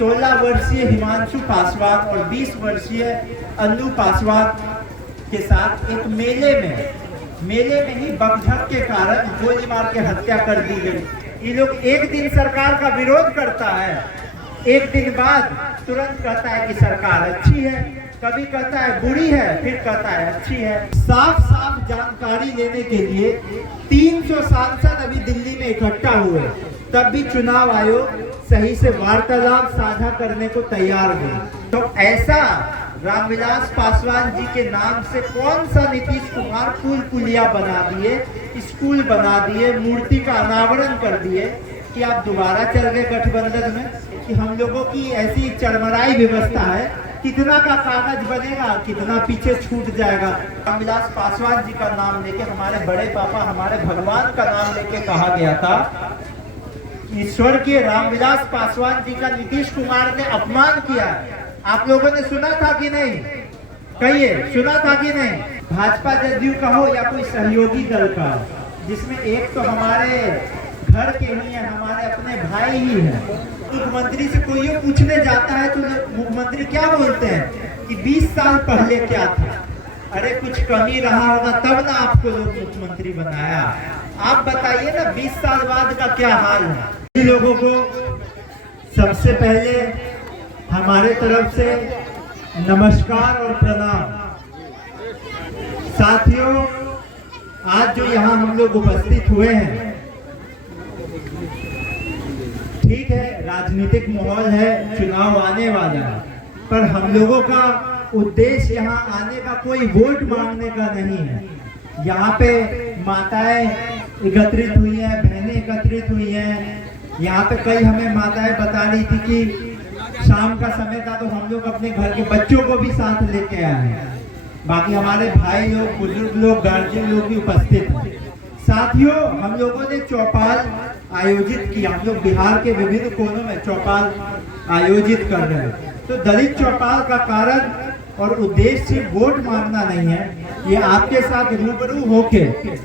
16 वर्षीय हिमांशु पासवान और 20 वर्षीय अन्नू पासवान के साथ एक मेले में ही बकझक के कारण गोली मार के हत्या कर दी गई। ये लोग एक दिन सरकार का विरोध करता है, एक दिन बाद तुरंत कहता है कि सरकार अच्छी है, कभी कहता है बुरी है, फिर कहता है अच्छी है। साफ साफ जानकारी लेने के लिए 300 सांसद अभी दिल्ली में इकट्ठा हुए, तब भी चुनाव आयोग सही से वार्तालाप साझा करने को तैयार नहीं। तो ऐसा रामविलास पासवान जी के नाम से कौन सा नीतीश कुमार पुल पुलिया बना दिए, स्कूल बना दिए, मूर्ति का अनावरण कर दिए कि आप दोबारा चल गए गठबंधन में? कि हम लोगों की ऐसी चरमराई व्यवस्था है, कितना का कागज बनेगा, कितना पीछे छूट जाएगा। रामविलास पासवान जी का नाम लेके, हमारे बड़े पापा, हमारे भगवान का नाम लेके कहा गया था, ईश्वर के रामविलास पासवान जी का नीतीश कुमार ने अपमान किया। आप लोगों ने सुना था कि नहीं? कहिए, सुना था कि नहीं? भाजपा जदयू का हो या कोई सहयोगी दल का, जिसमें एक तो हमारे घर के ही है, हमारे अपने भाई ही है, मुख्यमंत्री से कोई ये पूछने जाता है तो मुख्यमंत्री क्या बोलते हैं कि 20 साल पहले क्या था? अरे कुछ कमी रहा होगा तब ना आपको लोग मुख्यमंत्री बनाया। आप बताइए ना 20 साल बाद का क्या हाल है। इन लोगों को सबसे पहले हमारे तरफ से नमस्कार और प्रणाम। साथियों, आज जो यहाँ हम लोग उपस्थित हुए हैं, ठीक है राजनीतिक माहौल है, चुनाव आने वाला है, पर हम लोगों का उद्देश्य यहाँ आने का कोई वोट मांगने का नहीं है। यहाँ पे माताएं एकत्रित हुई हैं, बहनें एकत्रित हुई हैं। यहाँ पे कई हमें माताएं बता रही थी कि शाम का समय था तो हम लोग अपने घर के बच्चों को भी साथ लेके आए हैं। बाकी हमारे भाई लोग, बुजुर्ग लोग, गार्जियन लोग भी उपस्थित हैं। साथियों, हम लोगों ने चौपाल आयोजित किया। हम लोग बिहार के विभिन्न कोनों में चौपाल आयोजित कर रहे हैं। तो दलित चौपाल का कारण और उद्देश्य सिर्फ वोट मांगना नहीं है, ये आपके साथ रूबरू होके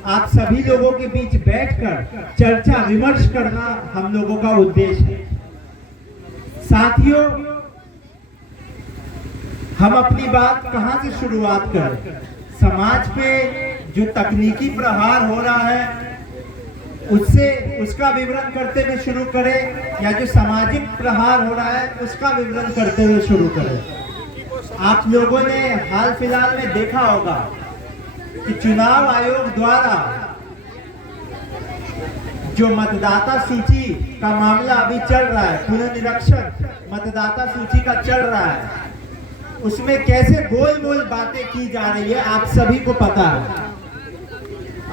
आप सभी लोगों के बीच बैठकर चर्चा विमर्श करना हम लोगों का उद्देश्य है। साथियों, हम अपनी बात कहां से शुरुआत करें? समाज पे जो तकनीकी प्रहार हो रहा है उसका विवरण करते हुए शुरू करें, या जो सामाजिक प्रहार हो रहा है उसका विवरण करते हुए शुरू करें? आप लोगों ने हाल फिलहाल में देखा होगा कि चुनाव आयोग द्वारा जो मतदाता सूची का मामला अभी चल रहा है, पुनर्निरीक्षण मतदाता सूची का चल रहा है, उसमें कैसे गोल गोल बातें की जा रही है आप सभी को पता है।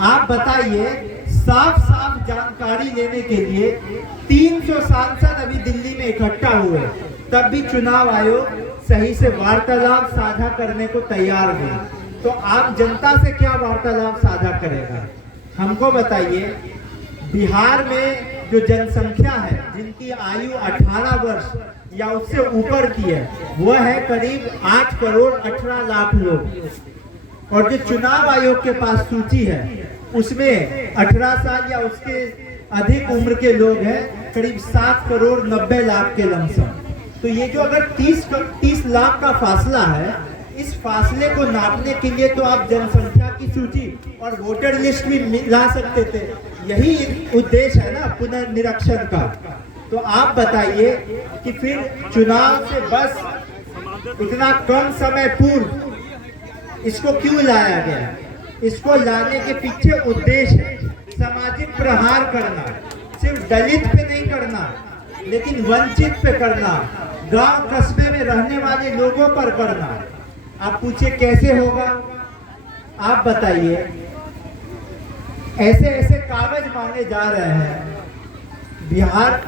आप बताइए, साफ साफ जानकारी लेने के लिए 300 सांसद अभी दिल्ली में इकट्ठा हुए, तब भी चुनाव आयोग सही से वार्तालाप साझा करने को तैयार नहीं। तो आप जनता से क्या वार्तालाप साझा करेगा? हमको बताइए। बिहार में जो जनसंख्या है, जिनकी आयु 18 वर्ष या उससे ऊपर की है, वह है करीब 8 करोड़ 18 लाख लोग। और जो चुनाव आयोग के पास सूची है, उसमें 18 साल या उसके अधिक उम्र के लोग हैं करीब 7 करोड़ 90 लाख के लमसम। तो ये जो अगर 30 लाख का फासला है, इस फासले को नापने के लिए तो आप जनसंख्या की सूची और वोटर लिस्ट भी ला सकते थे। यही उद्देश्य है ना पुनर्निरीक्षण का। तो आप बताइए कि फिर चुनाव से बस इतना कम समय पूर्व इसको क्यों लाया गया? इसको लाने के पीछे उद्देश्य है सामाजिक प्रहार करना, सिर्फ दलित पे नहीं करना, लेकिन वंचित पे करना, गांव कस्बे में रहने वाले लोगों पर करना। आप पूछे कैसे होगा? आप बताइए। ऐसे ऐसे कागज मांगे जा रहे हैं। बिहार,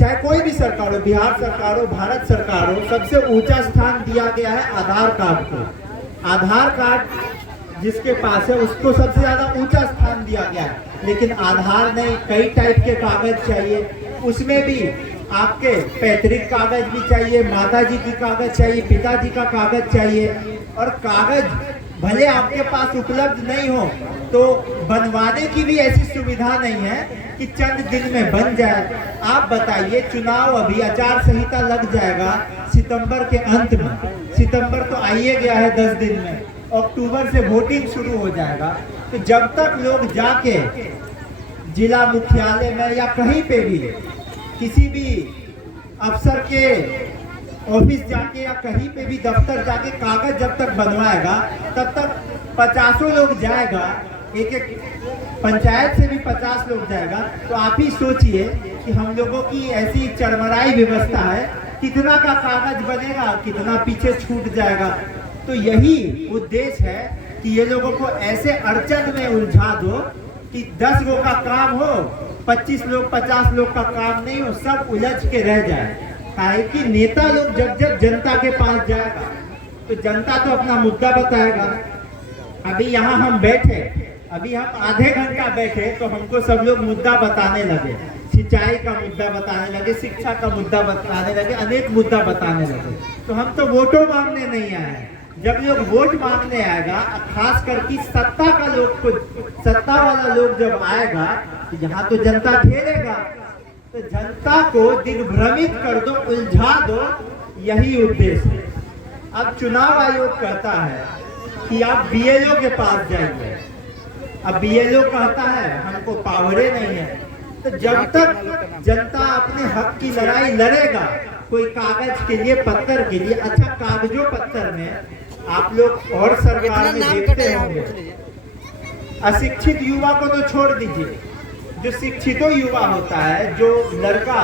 चाहे कोई भी सरकार हो, बिहार सरकार हो, भारत सरकार हो, सबसे ऊंचा स्थान दिया गया है आधार कार्ड को। आधार कार्ड जिसके पास है उसको सबसे ज्यादा ऊंचा स्थान दिया गया है। लेकिन आधार नहीं, कई टाइप के कागज चाहिए। उसमें भी आपके पैतृक कागज भी चाहिए, माता जी की कागज चाहिए, पिताजी का कागज चाहिए। और कागज भले आपके पास उपलब्ध नहीं हो तो बनवाने की भी ऐसी सुविधा नहीं है कि चंद दिन में बन जाए। आप बताइए, चुनाव अभी आचार संहिता लग जाएगा सितंबर के अंत में। सितंबर तो आइए गया है 10 दिन में, अक्टूबर से वोटिंग शुरू हो जाएगा। तो जब तक लोग जाके जिला मुख्यालय में या कहीं पे भी किसी भी अफसर के ऑफिस जाके या कहीं पे भी दफ्तर जाके कागज जब तक बनवाएगा तब तक 50 लोग जाएगा, एक एक पंचायत से भी 50 लोग जाएगा। तो आप ही सोचिए कि हम लोगों की ऐसी चरमराई व्यवस्था है, कितना का कागज बनेगा, कितना पीछे छूट जाएगा। तो यही उद्देश्य है कि ये लोगों को ऐसे अड़चन में उलझा दो कि 10 लोग का काम हो, 25 लोग 50 लोग का काम नहीं हो, सब उलझ के रह जाए। काहे कि नेता लोग जब जब जनता के पास जाएगा तो जनता तो अपना मुद्दा बताएगा। अभी यहाँ हम बैठे, अभी हम आधे घंटा बैठे तो हमको सब लोग मुद्दा बताने लगे, सिंचाई का मुद्दा बताने लगे, शिक्षा का मुद्दा बताने लगे, अनेक मुद्दा बताने लगे। तो हम तो वोटों मांगने नहीं आए। जब लोग वोट मांगने आएगा, खास करके सत्ता का लोग को, सत्ता वाला लोग जब आएगा तो यहाँ तो जनता घेरेगा, तो जनता को दिग्भ्रमित कर दो, उलझा दो, यही उद्देश्य है। अब चुनाव आयोग कहता है कि आप बीएलओ के पास जाइए। अब बीएलओ कहता है हमको पावरे नहीं है। तो जब तक जनता अपने हक की लड़ाई लड़ेगा, कोई कागज के लिए, पत्थर के लिए, अच्छा कागजों पत्थर में आप लोग और सरकार में देखते होंगे, अशिक्षित युवा को तो छोड़ दीजिए, जो शिक्षित युवा होता है, जो लड़का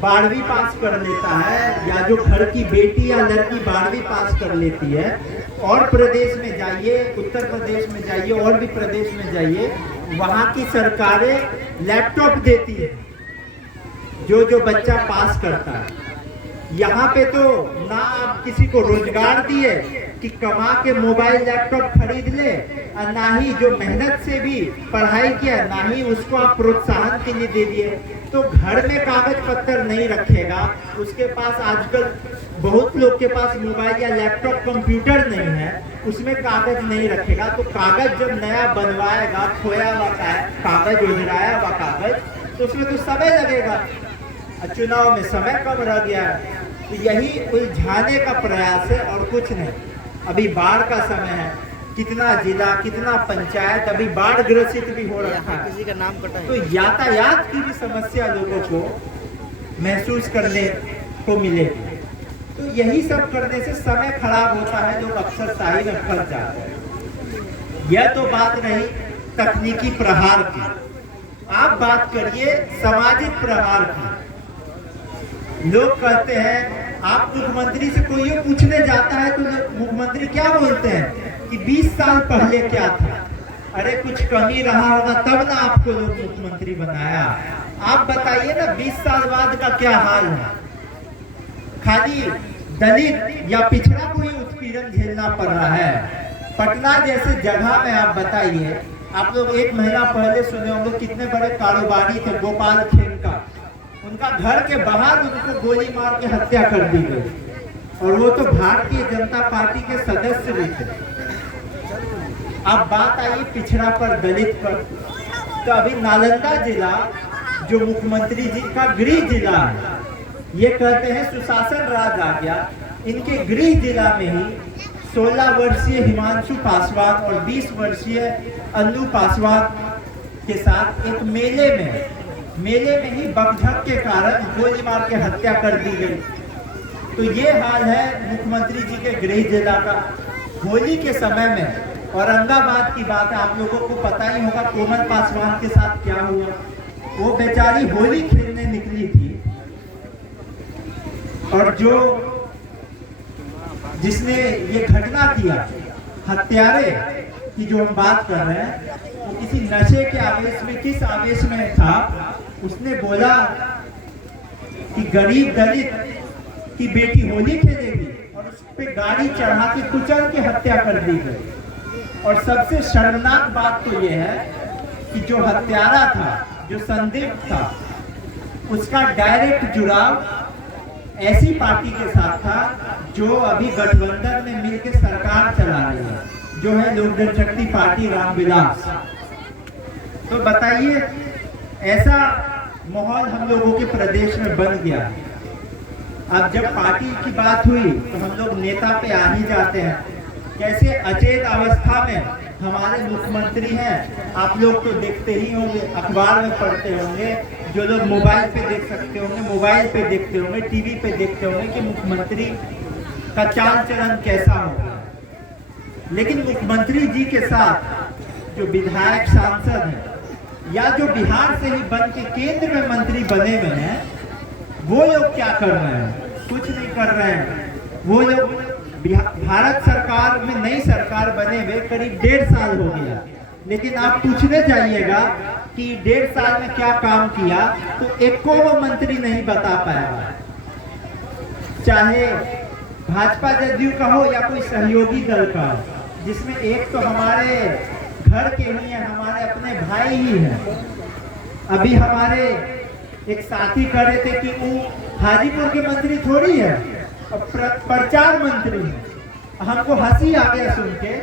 12वीं पास कर लेता है या जो घर की बेटी या लड़की 12वीं पास कर लेती है, और प्रदेश में जाइए, उत्तर प्रदेश में जाइए, और भी प्रदेश में जाइए, वहाँ की सरकारें लैपटॉप देती है जो जो बच्चा पास करता है। यहाँ पे तो ना आप किसी को रोजगार दिए कि कमा के मोबाइल लैपटॉप खरीद ले, और ना ही जो मेहनत से भी पढ़ाई किया, ना ही उसको आप प्रोत्साहन के लिए दे दिए। तो घर में कागज पत्थर नहीं रखेगा, उसके पास आजकल बहुत लोग के पास मोबाइल या लैपटॉप कंप्यूटर नहीं है, उसमें कागज नहीं रखेगा। तो कागज जब नया बनवाएगा, खोया हुआ कागज, उजराया हुआ कागज, तो उसमें तो समय लगेगा। चुनाव में समय कम रह गया है। तो यही उलझाने का प्रयास है और कुछ नहीं। अभी बाढ़ का समय है, कितना जिला, कितना पंचायत अभी बाढ़ ग्रसित भी हो रहा है, किसी का नाम कटा है। तो यातायात की भी समस्या लोगों को महसूस करने को मिलेगी। तो यही सब करने से समय खराब होता है, लोग अक्सर शाही में फंस जाते हैं। यह तो बात रही तकनीकी प्रहार की। आप बात करिए सामाजिक प्रहार की। लोग कहते हैं, आप मुख्यमंत्री से कोई ये पूछने जाता है तो मुख्यमंत्री क्या बोलते हैं कि 20 साल पहले क्या था। अरे कुछ कमी रहा होगा तब ना आपको लोग मुख्यमंत्री बनाया। आप बताइए ना 20 साल बाद का क्या हाल है। खाली दलित या पिछड़ा को ही उत्पीड़न झेलना पड़ रहा है। पटना जैसे जगह में आप बताइए, आप लोग 1 महीना पहले सुने होंगे कितने बड़े कारोबारी थे, गोपाल खेमका, उनका घर के बाहर उनको गोली मार के हत्या कर दी गई, और वो तो भारतीय जनता पार्टी के सदस्य भी थे। अब बात आई पिछड़ा पर, दलित पर। तो अभी नालंदा जिला जो मुख्यमंत्री जी का गृह जिला है, ये कहते हैं सुशासन राज आ गया। इनके गृह जिला में ही 16 वर्षीय हिमांशु पासवान और 20 वर्षीय अन्नू पासवान के साथ एक मेले में ही बकझक के कारण गोली मार के हत्या कर दी गई। तो ये हाल है मुख्यमंत्री जी के गृह जिला का। होली के समय में औरंगाबाद की बात है, आप लोगों को पता ही होगा कोमल पासवान के साथ क्या हुआ। वो बेचारी होली खेलने निकली थी, और जिसने ये घटना किया, हत्यारे की जो हम बात कर रहे हैं, वो किसी नशे के आवेश में, किस आवेश में था, उसने बोला कि गरीब दलित की बेटी होली खेलेगी, और उस पे गाड़ी चढ़ा के कुचल के हत्या कर दी गई। और सबसे शर्मनाक बात तो ये है कि जो हत्यारा था, जो संदिग्ध था, उसका डायरेक्ट जुड़ाव ऐसी पार्टी के साथ था जो अभी गठबंधन में मिलकर सरकार चला रही है। जो है लोक जनशक्ति पार्टी रामविलास। तो बताइए, ऐसा माहौल हम लोगों के प्रदेश में बन गया। अब जब पार्टी की बात हुई तो हम लोग नेता पे आ ही जाते हैं। कैसे अचेत अवस्था में हमारे मुख्यमंत्री हैं, आप लोग तो देखते ही होंगे, अखबार में पढ़ते होंगे, जो लोग मोबाइल पे देख सकते होंगे, मोबाइल पे देखते होंगे, टीवी पे देखते होंगे कि मुख्यमंत्री का चाल चलन कैसा होगा। लेकिन मुख्यमंत्री जी के साथ जो विधायक सांसद हैं या जो बिहार से ही बन के केंद्र में मंत्री बने हुए हैं, वो लोग क्या कर रहे हैं? कुछ नहीं कर रहे हैं। वो लोग भारत सरकार में नई सरकार बने हुए करीब 1.5 साल हो गया, लेकिन आप पूछने जाइएगा कि 1.5 साल में क्या काम किया तो एको वो मंत्री नहीं बता पाएगा। चाहे भाजपा जदयू का हो या कोई सहयोगी दल का, जिसमें एक तो हमारे घर के ही हैं, हमारे अपने भाई ही हैं। अभी हमारे एक साथी कह रहे थे कि वो हाजीपुर के मंत्री थोड़ी है, प्रचार मंत्री है। हमको हंसी आ गया सुन के।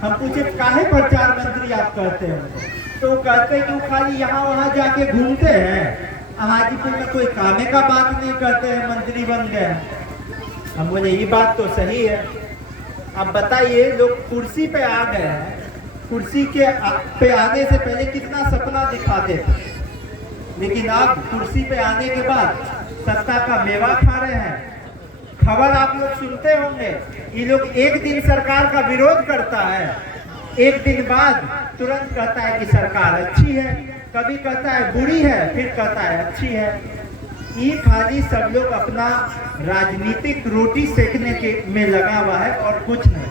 हम पूछे काहे प्रचार मंत्री आप कहते हैं, तो कहते हैं कि वो खाली यहाँ वहाँ जाके घूमते हैं, हाजीपुर में कोई कामे का बात नहीं करते हैं, मंत्री बन गए। हम बोले ये बात तो सही है। अब बताइए, लोग कुर्सी पे आ गए हैं, कुर्सी के पे आने से पहले कितना सपना दिखाते थे, लेकिन अब कुर्सी पे आने के बाद सत्ता का मेवा खा रहे हैं। खबर आप लोग सुनते होंगे, ये लोग एक दिन सरकार का विरोध करता है, एक दिन बाद तुरंत कहता है कि सरकार अच्छी है, कभी कहता है बुरी है, फिर कहता है अच्छी है। ये खाली सब लोग अपना राजनीतिक रोटी सेकने के में लगा हुआ है और कुछ नहीं।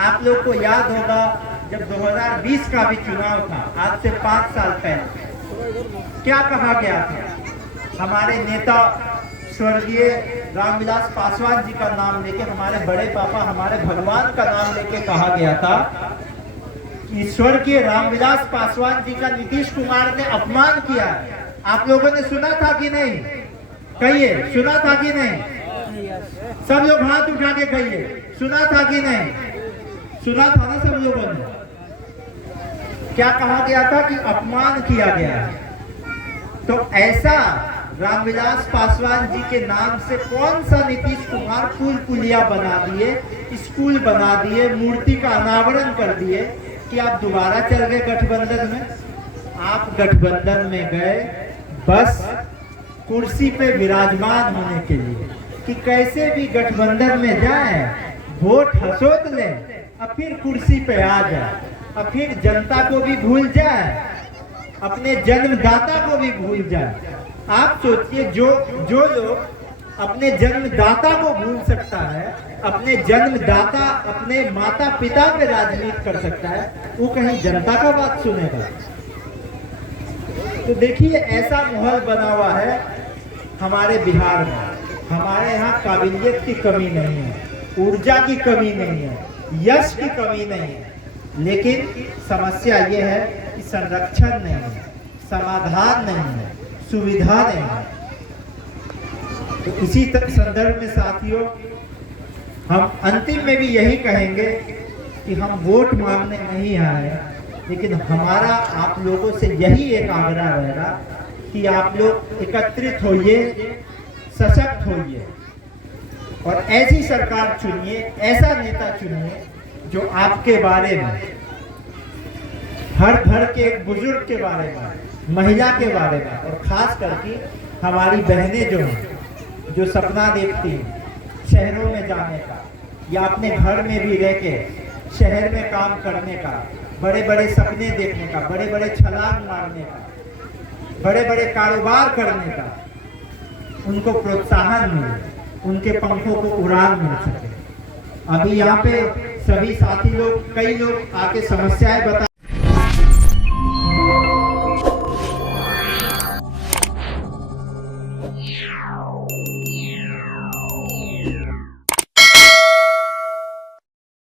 आप लोग को याद होगा जब 2020 का भी चुनाव था, आज से 5 साल पहले, क्या कहा गया था? हमारे नेता स्वर्गीय रामविलास पासवान जी का नाम लेके, हमारे बड़े पापा, हमारे भगवान का नाम लेके कहा गया था कि स्वर्गीय रामविलास पासवान जी का नीतीश कुमार ने अपमान किया। आप लोगों ने सुना था कि नहीं? कहिए, सुना था कि नहीं? सब लोग हाथ उठा के कहिए, सुना था कि नहीं? सुना था ना सब लोगों ने? क्या कहा गया था कि अपमान किया गया। तो ऐसा रामविलास पासवान जी के नाम से कौन सा नीतीश कुमार पुल पुलिया बना दिए, स्कूल बना दिए, मूर्ति का अनावरण कर दिए कि आप दोबारा चल गए गठबंधन में। आप गठबंधन में गए बस कुर्सी पे विराजमान होने के लिए कि कैसे भी गठबंधन में जाए, वोट हसोत ले, अब फिर कुर्सी पे आ जाए, अब फिर जनता को भी भूल जाए, अपने जन्मदाता को भी भूल जाए। आप सोचिए, जो लोग अपने जन्मदाता को भूल सकता है, अपने जन्मदाता, अपने माता पिता पे राजनीति कर सकता है, वो कहीं जनता का बात सुनेगा? तो देखिए, ऐसा माहौल बना हुआ है हमारे बिहार में। हमारे यहाँ काबिलियत की कमी नहीं है, ऊर्जा की कमी नहीं है, यश की कमी नहीं है, लेकिन समस्या ये है कि संरक्षण नहीं है, समाधान नहीं है, सुविधा नहीं है। तो इसी संदर्भ में साथियों, हम अंतिम में भी यही कहेंगे कि हम वोट मांगने नहीं आए, लेकिन हमारा आप लोगों से यही एक आग्रह रहेगा कि आप लोग एकत्रित होइए, सशक्त होइए और ऐसी सरकार चुनिए, ऐसा नेता चुनिए जो आपके बारे में, हर घर के एक बुजुर्ग के बारे में, महिला के बारे में, और खास करके हमारी बहनें जो हैं, जो सपना देखती हैं शहरों में जाने का या अपने घर में भी रह के शहर में काम करने का, बड़े बड़े सपने देखने का, बड़े बड़े छलांग मारने का, बड़े बड़े कारोबार करने का, उनको प्रोत्साहन मिले, उनके पंखों को उड़ान मिल सके। अभी यहाँ पे सभी साथी लोग, कई लोग आके समस्याएं बता